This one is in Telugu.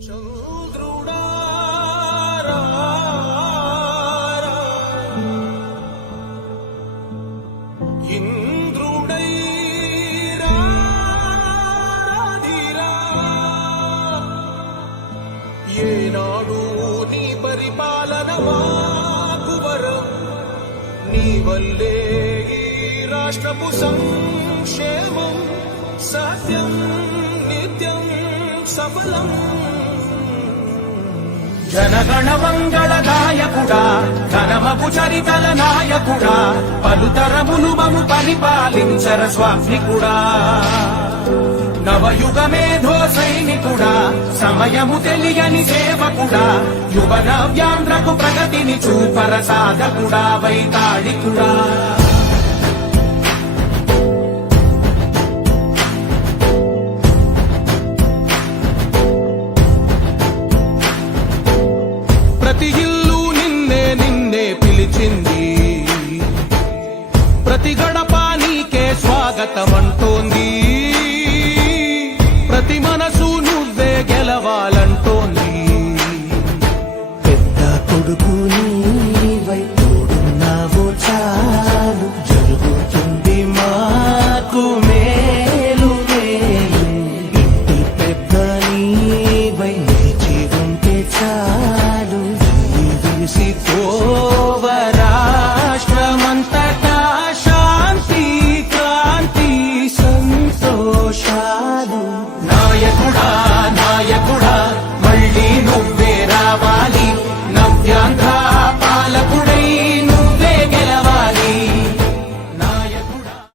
ఏనాడు నీ పరిపాలన మాకు వరం, నీ వల్లే ఈ రాష్ట్రపు సంక్షేమం సత్యం నిత్యం సఫలం. జనగణ మంగళ నాయకుడా, ఘనమపు చరితల నాయకుడా, పలుతరములు మము పరిపాలించర స్వామికుడా. నవయుగ మేధో సైనికుడా, సమయము తెలియని సేవకుడా, యువ నవ్యాంధ్రకు ప్రగతిని చూపర సాధకుడా, వైతాళికుడా. ప్రతి ఇల్లు నిన్నే నిన్నే పిలిచింది, ప్రతి గడప నీకే స్వాగతమంటోంది, ప్రతి మనసు నువ్వే గెలవాలి.